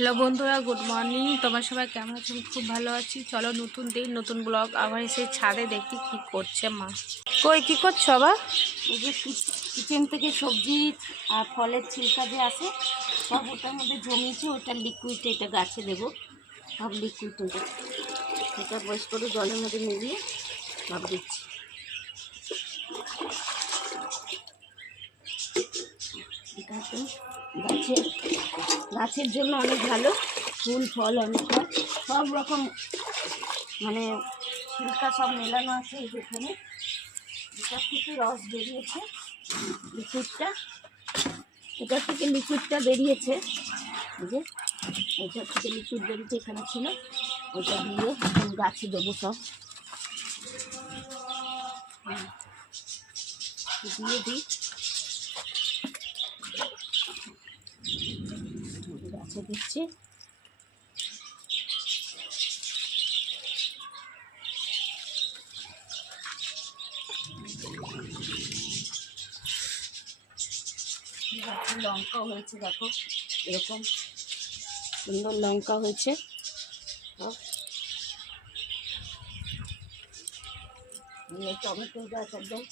Hello বন্ধুরা, good morning. তোমার সবাই কেমন আছো? আমি খুব ভালো আছি। চলো, নতুন দিন নতুন ব্লগ। আবার এসে ছাদে দেখি কি করছে মা। কই কি করছো আবার? এই যে কিচেন থেকে সবজি আর ফলের ছিলকা যে আছে সব ওটার মধ্যে জমিয়েছি। ওটা লিকুইড, এটা গাছে দেবো। সব লিকুইড এটা বয়স করে জলের মধ্যে মিলিয়ে সব দিচ্ছি। এটা তো গাছের গাছের জন্য অনেক ভালো। ফুল ফল অনেক হয়, সব রকম মানে ছিলকা সব মেলানো আছে এখানে। এটার থেকে রস বেরিয়েছে, লিকুইডটা এটার থেকে লিকুইডটা বেরিয়েছে। এই যে এটার থেকে লিকুইড বেরিয়েছে, এখানে ছিল। ওটা দিয়ে এখন গাছে দেবো সব। দিয়ে দিই, গাছে দিচ্ছি। গাছে লঙ্কা হয়েছে, দেখো এরকম সুন্দর লঙ্কা হয়েছে। টমেটো গাছ একদম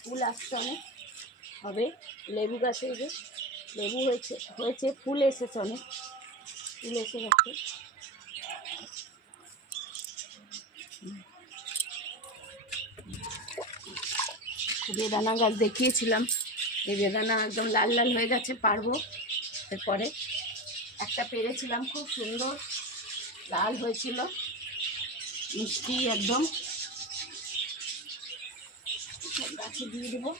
ফুল আসছে অনেক, হবে। লেবু গাছে যে লেবু হয়েছে ফুল এসেছে অনেক, ফুল এসে গেছে। বেদানা গাছ দেখিয়েছিলাম, এই বেদানা একদম লাল লাল হয়ে গেছে, পারবো। এরপরে একটা পেরেছিলাম, খুব সুন্দর লাল হয়েছিল, মিষ্টি একদম। গাছে দিয়ে দেবো।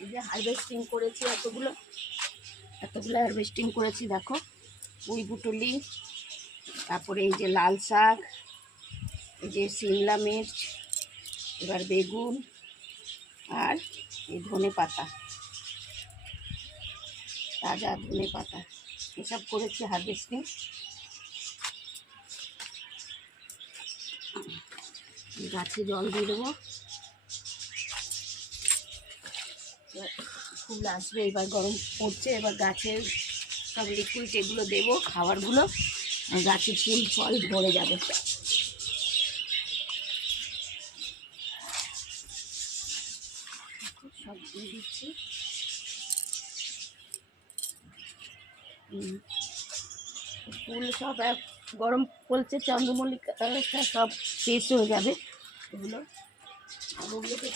এই যে হারভেস্টিং করেছি, এতগুলো হারভেস্টিং করেছি, দেখো। পুঁই বুটুলি, তারপরে এই যে লাল শাক, এই যে শিমলা মির্চ, এবার বেগুন, আর এই ধনে পাতা, তাজা ধনে পাতা, এসব করেছি হারভেস্টিং। গাছে জল দিয়ে দেবো, ফুল আসবে। এবার গরম পড়ছে, এবার গাছের সব লিকুইড এগুলো দেবো, খাবারগুলো, গাছে ফুল ফল ভরে যাবে। সব দিয়ে দিচ্ছি। ফুল সব গরম পড়ছে, চন্দ্রমল্লিকা সব শেষ হয়ে যাবে এগুলো। আর ওগুলোকে